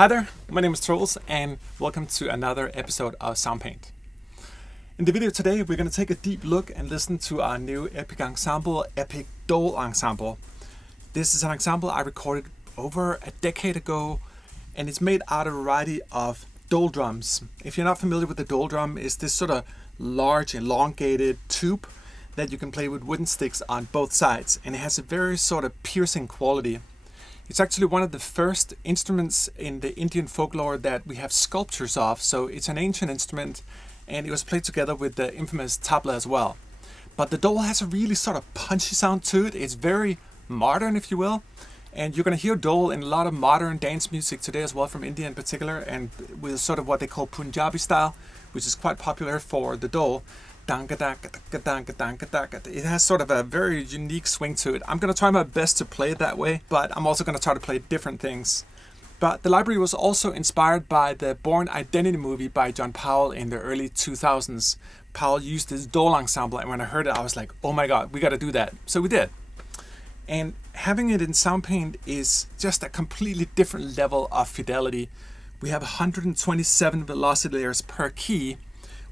Hi there, my name is Troels and welcome to another episode of Soundpaint. In the video today, we're going to take a deep look and listen to our new Epic ensemble, Epic Dhol Ensemble. This is an ensemble I recorded over a decade ago, and it's made out of a variety of dhol drums. If you're not familiar with the dhol drum, it's this sort of large, elongated tube that you can play with wooden sticks on both sides, and it has a very sort of piercing quality. It's actually one of the first instruments in the Indian folklore that we have sculptures of, so it's an ancient instrument and it was played together with the infamous tabla as well. But the dhol has a really sort of punchy sound to it. It's very modern, if you will, and you're going to hear dhol in a lot of modern dance music today as well, from India in particular, and with sort of what they call Punjabi style, which is quite popular for the dhol. It has sort of a very unique swing to it. I'm going to try my best to play it that way, but I'm also going to try to play different things. But the library was also inspired by the Bourne Identity movie by John Powell in the early 2000s. Powell used this dhol ensemble, and when I heard it, I was like, oh my god, we got to do that. So we did. And having it in Soundpaint is just a completely different level of fidelity. We have 127 velocity layers per key.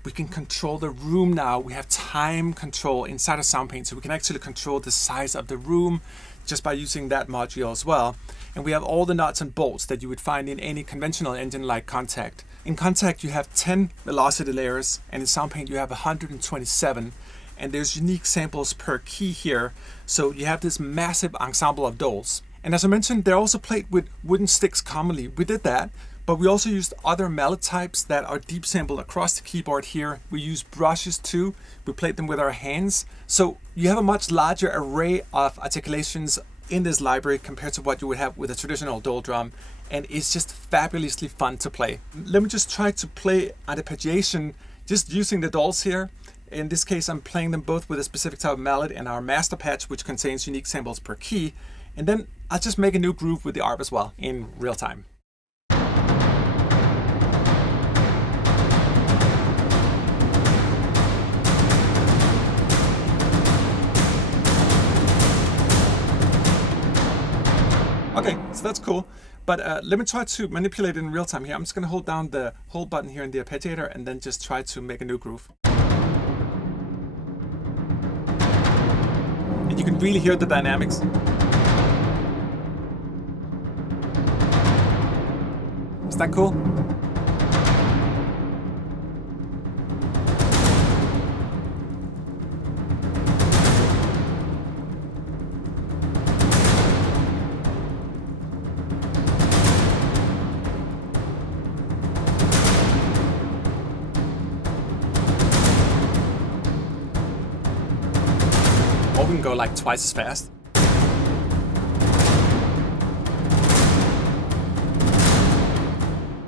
We can control the room now. We have time control inside of Soundpaint, so we can actually control the size of the room just by using that module as well. And we have all the nuts and bolts that you would find in any conventional engine like Kontakt. In Kontakt you have 10 velocity layers, and in Soundpaint you have 127. And there's unique samples per key here, so you have this massive ensemble of dhols. And as I mentioned, they're also played with wooden sticks commonly. We did that. But we also used other mallet types that are deep sampled across the keyboard here. We use brushes too. We played them with our hands. So you have a much larger array of articulations in this library compared to what you would have with a traditional dhol drum. And it's just fabulously fun to play. Let me just try to play arpeggiation just using the dhols here. In this case, I'm playing them both with a specific type of mallet and our master patch, which contains unique samples per key. And then I'll just make a new groove with the arp as well in real time. Okay, so that's cool, but let me try to manipulate it in real time here. I'm just going to hold down the hold button here in the arpeggiator and then just try to make a new groove. And you can really hear the dynamics. Is that cool? Or we can go like twice as fast.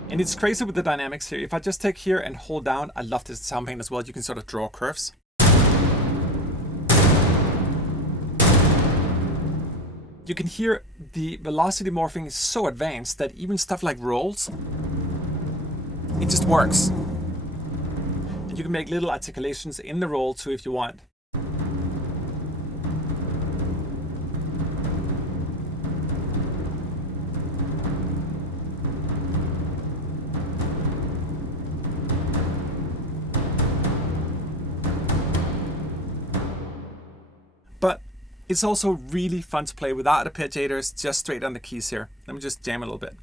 And it's crazy with the dynamics here. If I just take here and hold down, I love this Soundpaint as well. You can sort of draw curves. You can hear the velocity morphing is so advanced that even stuff like rolls, it just works. And you can make little articulations in the roll too if you want. But it's also really fun to play without arpeggiators, just straight on the keys here. Let me just jam a little bit.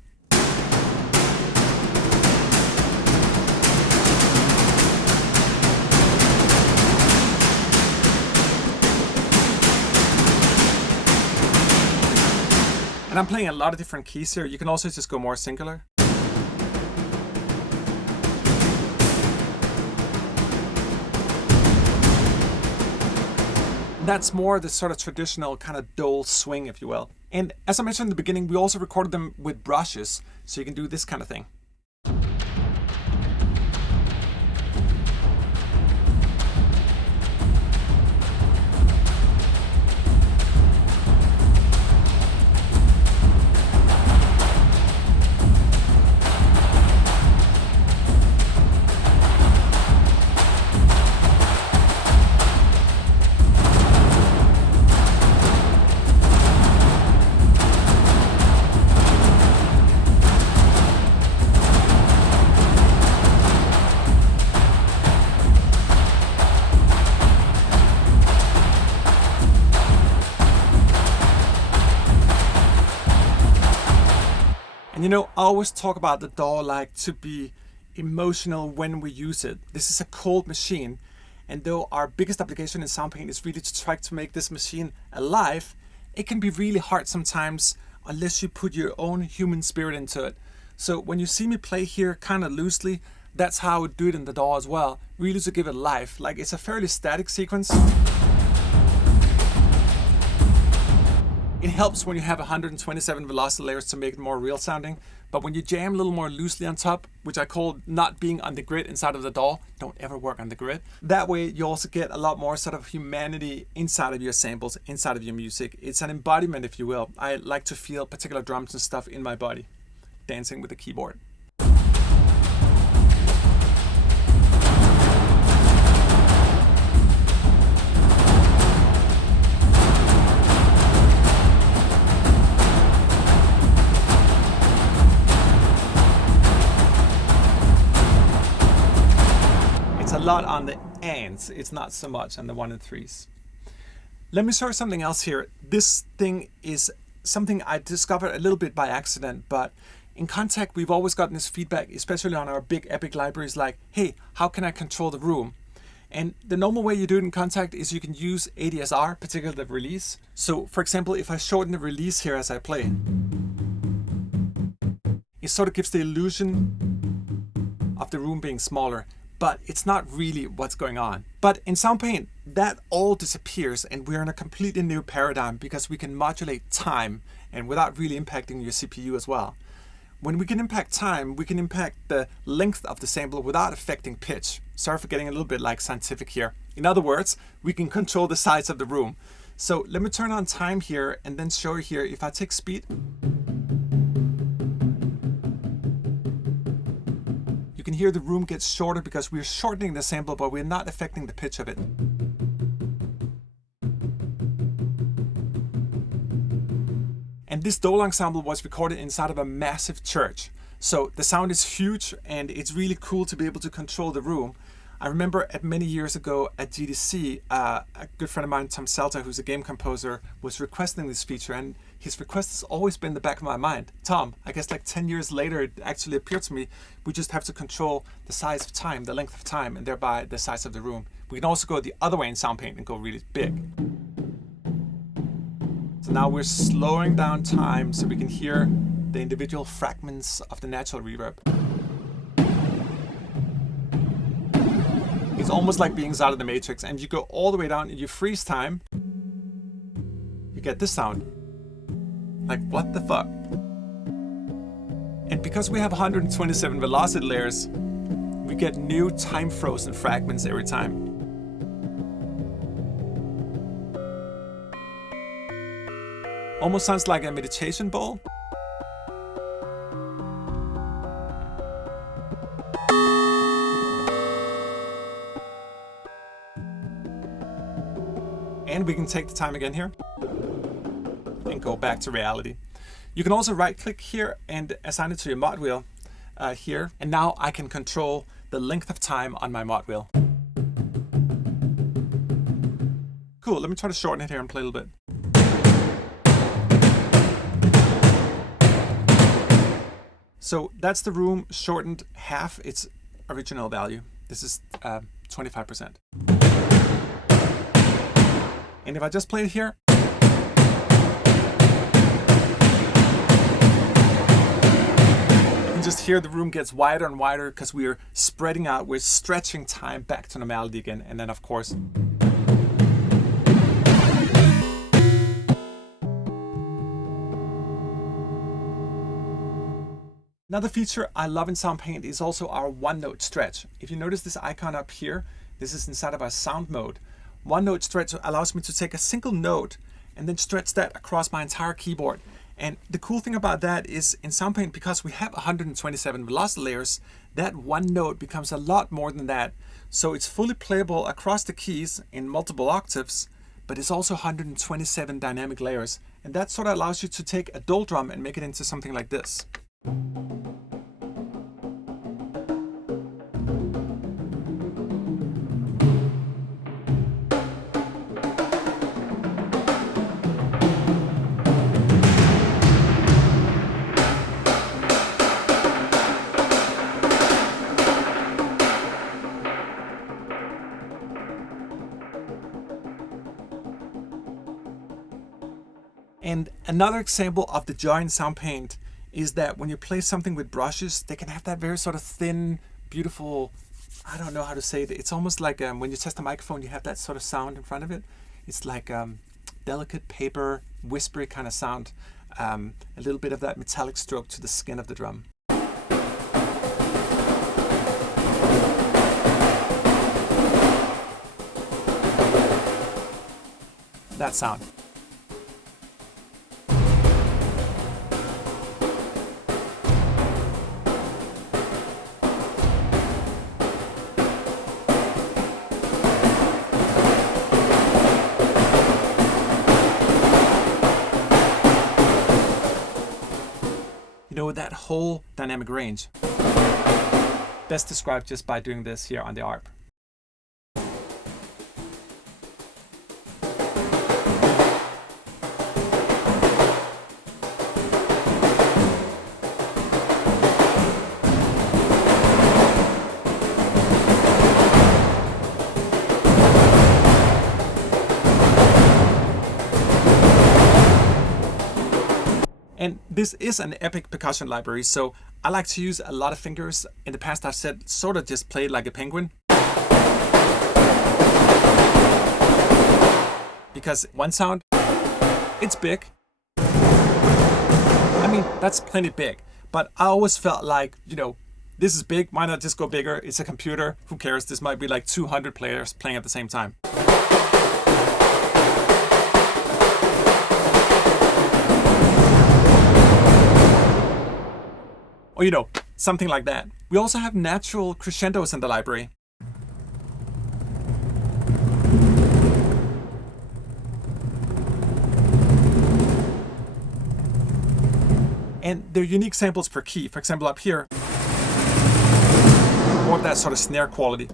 And I'm playing a lot of different keys here. You can also just go more singular. That's more the sort of traditional kind of dhol swing, if you will. And as I mentioned in the beginning, we also recorded them with brushes, so you can do this kind of thing. you know, I always talk about the DAW like to be emotional when we use it. This is a cold machine, and though our biggest application in Soundpaint is really to try to make this machine alive, it can be really hard sometimes unless you put your own human spirit into it. So when you see me play here kind of loosely, that's how I would do it in the DAW as well, really to give it life. Like, it's a fairly static sequence. It helps when you have 127 velocity layers to make it more real sounding, but when you jam a little more loosely on top, which I call not being on the grid inside of the DAW, don't ever work on the grid. That way you also get a lot more sort of humanity inside of your samples, inside of your music. It's an embodiment, if you will. I like to feel particular drums and stuff in my body, dancing with the keyboard. A lot on the ands, it's not so much on the 1 and 3s. Let me show you something else here. This thing is something I discovered a little bit by accident, but in Kontakt we've always gotten this feedback, especially on our big Epic libraries, like, hey, how can I control the room? And the normal way you do it in Kontakt is you can use ADSR, particularly the release. So for example, if I shorten the release here as I play, it sort of gives the illusion of the room being smaller, but it's not really what's going on. But in Soundpaint, that all disappears, and we're in a completely new paradigm because we can modulate time and without really impacting your CPU as well. When we can impact time, we can impact the length of the sample without affecting pitch. Sorry for getting a little bit like scientific here. In other words, we can control the size of the room. So let me turn on time here and then show you here. If I take speed, you can hear the room gets shorter because we're shortening the sample, but we're not affecting the pitch of it. And this Dhol ensemble was recorded inside of a massive church. So the sound is huge and it's really cool to be able to control the room. I remember many years ago at GDC, a good friend of mine, Tom Selter, who's a game composer, was requesting this feature, and his request has always been in the back of my mind. Tom, I guess like 10 years later, it actually appeared to me, we just have to control the size of time, the length of time, and thereby the size of the room. We can also go the other way in Soundpaint and go really big. So now we're slowing down time so we can hear the individual fragments of the natural reverb. It's almost like being out of the Matrix, and you go all the way down and you freeze time, you get this sound. Like, what the fuck? And because we have 127 velocity layers, we get new time frozen fragments every time. Almost sounds like a meditation bowl. And we can take the time again here and go back to reality. You can also right click here and assign it to your mod wheel here. And now I can control the length of time on my mod wheel. Cool, let me try to shorten it here and play a little bit. So that's the room shortened half its original value. This is 25%. And if I just play it here, you can just hear the room gets wider and wider because we are spreading out, we're stretching time back to normality again. And then of course, another feature I love in Soundpaint is also our one note stretch. If you notice this icon up here, this is inside of our sound mode. One note stretch allows me to take a single note and then stretch that across my entire keyboard. And the cool thing about that is in Soundpaint, because we have 127 velocity layers, that one note becomes a lot more than that. So it's fully playable across the keys in multiple octaves, but it's also 127 dynamic layers. And that sort of allows you to take a Dhol drum and make it into something like this. And another example of the joy in Soundpaint is that when you play something with brushes, they can have that very sort of thin, beautiful, I don't know how to say it. It's almost like when you test a microphone, you have that sort of sound in front of it. It's like delicate paper, whispery kind of sound. A little bit of that metallic stroke to the skin of the drum. That sound. That whole dynamic range, best described just by doing this here on the arp. And this is an Epic percussion library, so I like to use a lot of fingers. In the past I've said sort of just play like a penguin. Because one sound, it's big. I mean, that's plenty big. But I always felt like, this is big, why not just go bigger? It's a computer, who cares? This might be like 200 players playing at the same time. Or, something like that. We also have natural crescendos in the library. And they're unique samples per key. For example, up here, more of that sort of snare quality.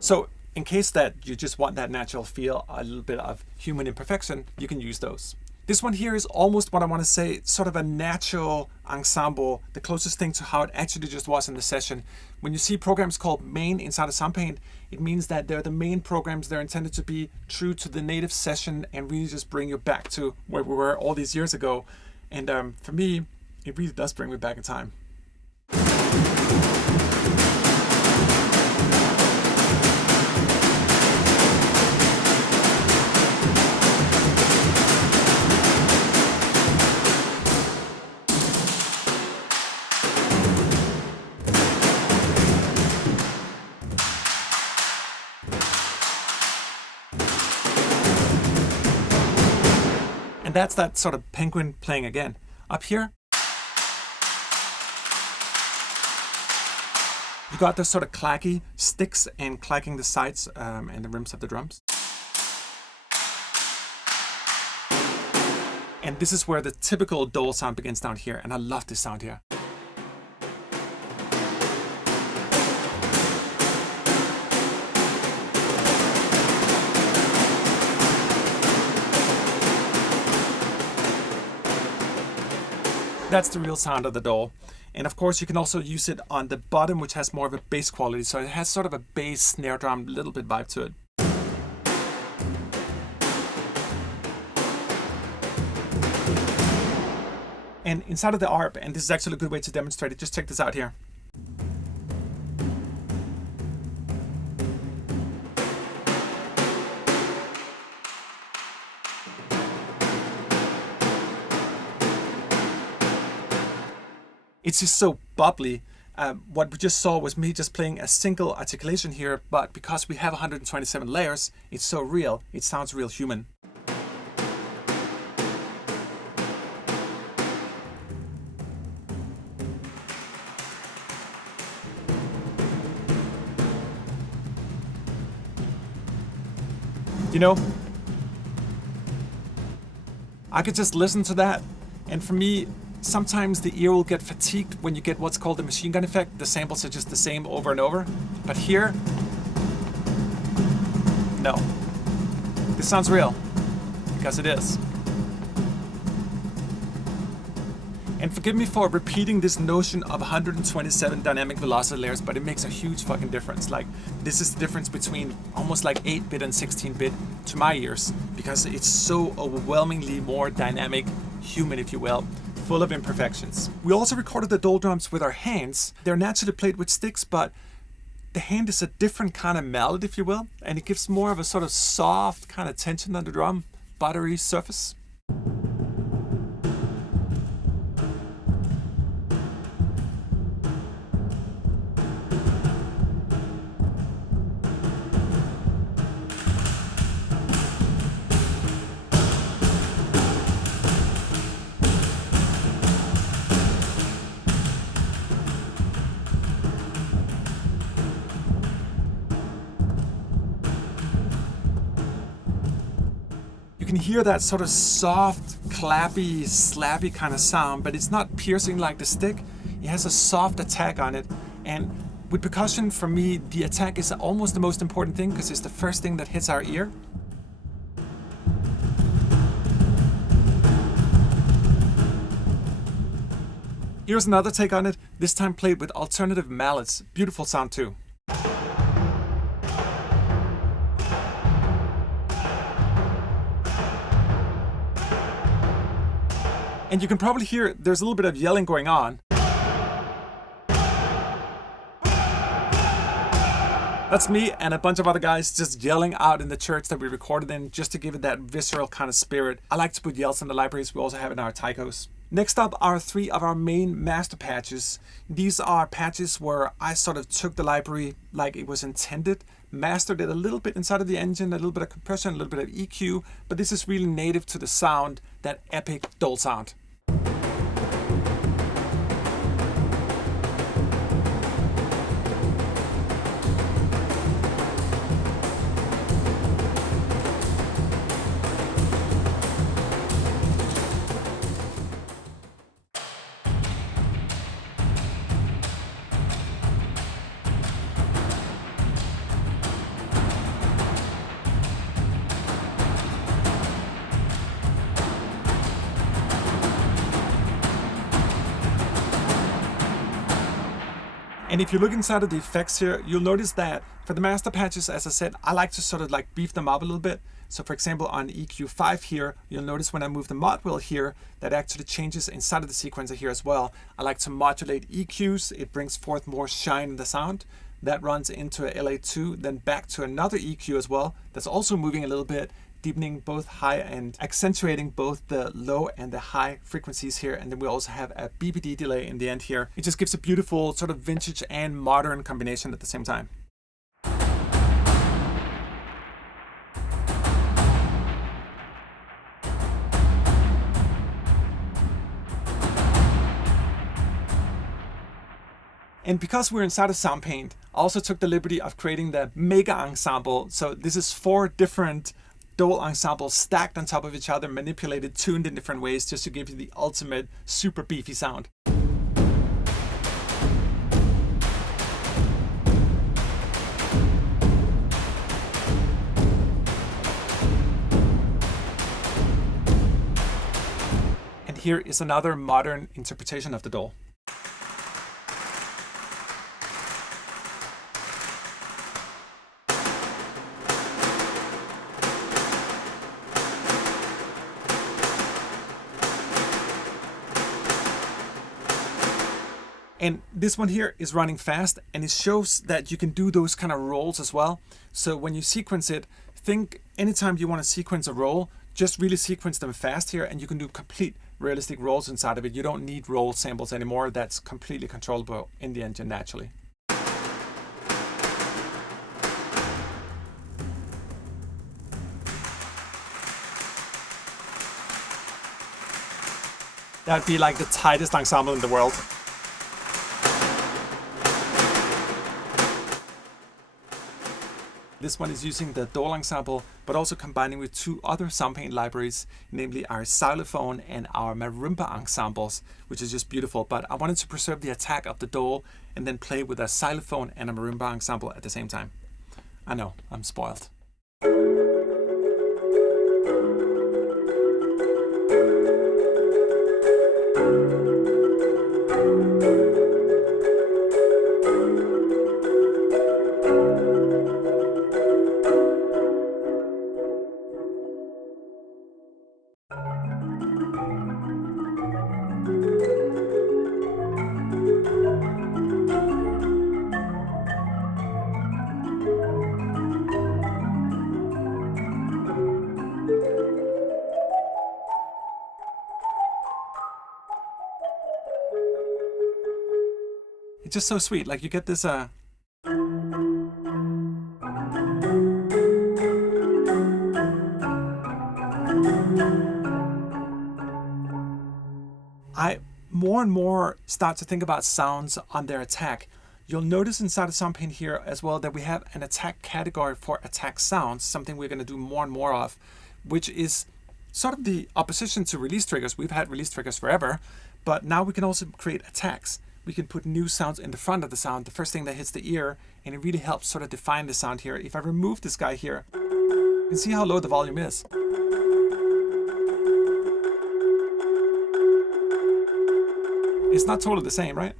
So, in case that you just want that natural feel, a little bit of human imperfection, you can use those. This one here is almost what I want to say, sort of a natural ensemble, the closest thing to how it actually just was in the session. When you see programs called main inside of Soundpaint, it means that they're the main programs. They're intended to be true to the native session and really just bring you back to where we were all these years ago. And for me, it really does bring me back in time. And that's that sort of penguin playing again. Up here, you got this sort of clacky sticks and clacking the sides and the rims of the drums. And this is where the typical Dhol sound begins down here, and I love this sound here. That's the real sound of the Dhol. And of course you can also use it on the bottom, which has more of a bass quality. So it has sort of a bass snare drum, little bit vibe to it. And inside of the arp, and this is actually a good way to demonstrate it, just check this out here. It's just so bubbly. What we just saw was me just playing a single articulation here, but because we have 127 layers, it's so real, it sounds real human. I could just listen to that, and for me, sometimes the ear will get fatigued when you get what's called the machine gun effect. The samples are just the same over and over. But here, no. This sounds real, because it is. And forgive me for repeating this notion of 127 dynamic velocity layers, but it makes a huge fucking difference. Like, this is the difference between almost like 8-bit and 16-bit to my ears, because it's so overwhelmingly more dynamic, human, if you will, full of imperfections. We also recorded the Dhol drums with our hands. They're naturally played with sticks, but the hand is a different kind of mallet, if you will, and it gives more of a sort of soft kind of tension on the drum, buttery surface. You can hear that sort of soft, clappy, slappy kind of sound, but it's not piercing like the stick. It has a soft attack on it. And with percussion, for me, the attack is almost the most important thing because it's the first thing that hits our ear. Here's another take on it, this time played with alternative mallets. Beautiful sound too. And you can probably hear there's a little bit of yelling going on. That's me and a bunch of other guys just yelling out in the church that we recorded in, just to give it that visceral kind of spirit. I like to put yells in the libraries. We also have it in our taikos. Next up are 3 of our main master patches. These are patches where I sort of took the library like it was intended, mastered it a little bit inside of the engine, a little bit of compression, a little bit of EQ, but this is really native to the sound, that Epic Dhol sound. And if you look inside of the effects here, you'll notice that for the master patches, as I said, I like to sort of like beef them up a little bit. So for example, on EQ5 here, you'll notice when I move the mod wheel here, that actually changes inside of the sequencer here as well. I like to modulate EQs. It brings forth more shine in the sound. That runs into a LA2, then back to another EQ as well. That's also moving a little bit, deepening both high and accentuating both the low and the high frequencies here. And then we also have a BPD delay in the end here. It just gives a beautiful sort of vintage and modern combination at the same time. And because we're inside of Soundpaint, I also took the liberty of creating the mega ensemble. So this is 4 different Dhol ensembles stacked on top of each other, manipulated, tuned in different ways, just to give you the ultimate super beefy sound. And here is another modern interpretation of the Dhol. And this one here is running fast, and it shows that you can do those kind of rolls as well. So when you sequence it, think anytime you want to sequence a roll, just really sequence them fast here, and you can do complete realistic rolls inside of it. You don't need roll samples anymore. That's completely controllable in the engine naturally. That'd be like the tightest ensemble in the world. This one is using the Dhol ensemble, but also combining with 2 other Soundpaint libraries, namely our xylophone and our marimba ensembles, which is just beautiful. But I wanted to preserve the attack of the Dhol and then play with a xylophone and a marimba ensemble at the same time. I know, I'm spoiled. It's just so sweet. Like you get this I more and more start to think about sounds on their attack. You'll notice inside of Soundpaint here as well that we have an attack category for attack sounds, something we're going to do more and more of, which is sort of the opposition to release triggers. We've had release triggers forever, but now we can also create attacks. We can put new sounds in the front of the sound, the first thing that hits the ear, and it really helps sort of define the sound here. If I remove this guy here, you can see how low the volume is. It's not totally the same, right?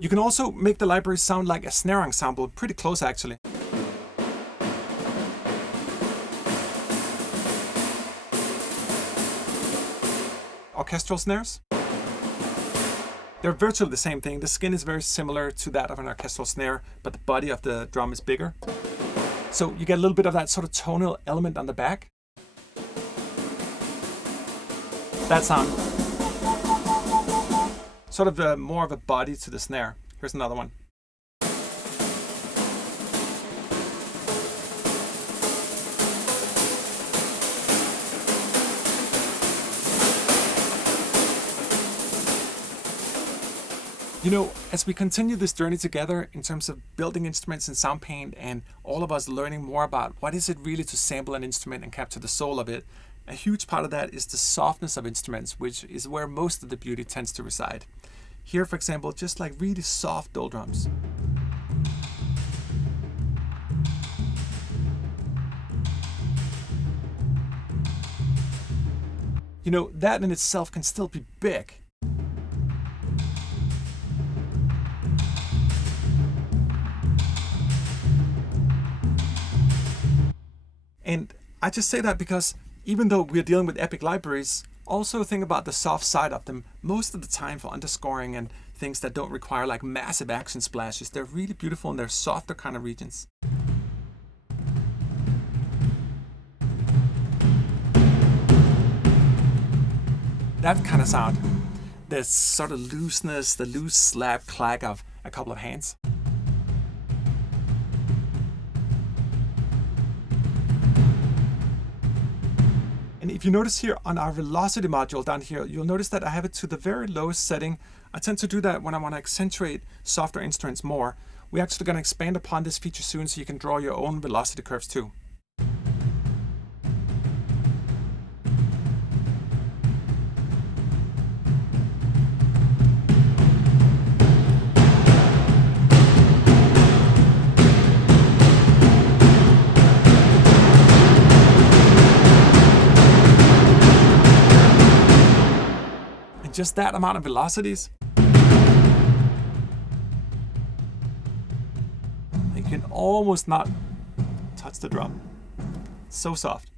You can also make the library sound like a snare ensemble, pretty close actually. Orchestral snares. They're virtually the same thing. The skin is very similar to that of an orchestral snare, but the body of the drum is bigger. So you get a little bit of that sort of tonal element on the back. That sound. Sort of more of a body to the snare. Here's another one. You know, as we continue this journey together in terms of building instruments in Soundpaint and all of us learning more about what is it really to sample an instrument and capture the soul of it, a huge part of that is the softness of instruments, which is where most of the beauty tends to reside. Here, for example, just like really soft dhol drums. You know, that in itself can still be big. And I just say that because even though we're dealing with epic libraries, also think about the soft side of them. Most of the time for underscoring and things that don't require like massive action splashes, they're really beautiful in their softer kind of regions. That kind of sound, the sort of looseness, the loose slap clack of a couple of hands. And if you notice here on our velocity module down here, you'll notice that I have it to the very lowest setting. I tend to do that when I want to accentuate softer instruments more. We're actually going to expand upon this feature soon so you can draw your own velocity curves too. Just that amount of velocities. You can almost not touch the drum. So soft.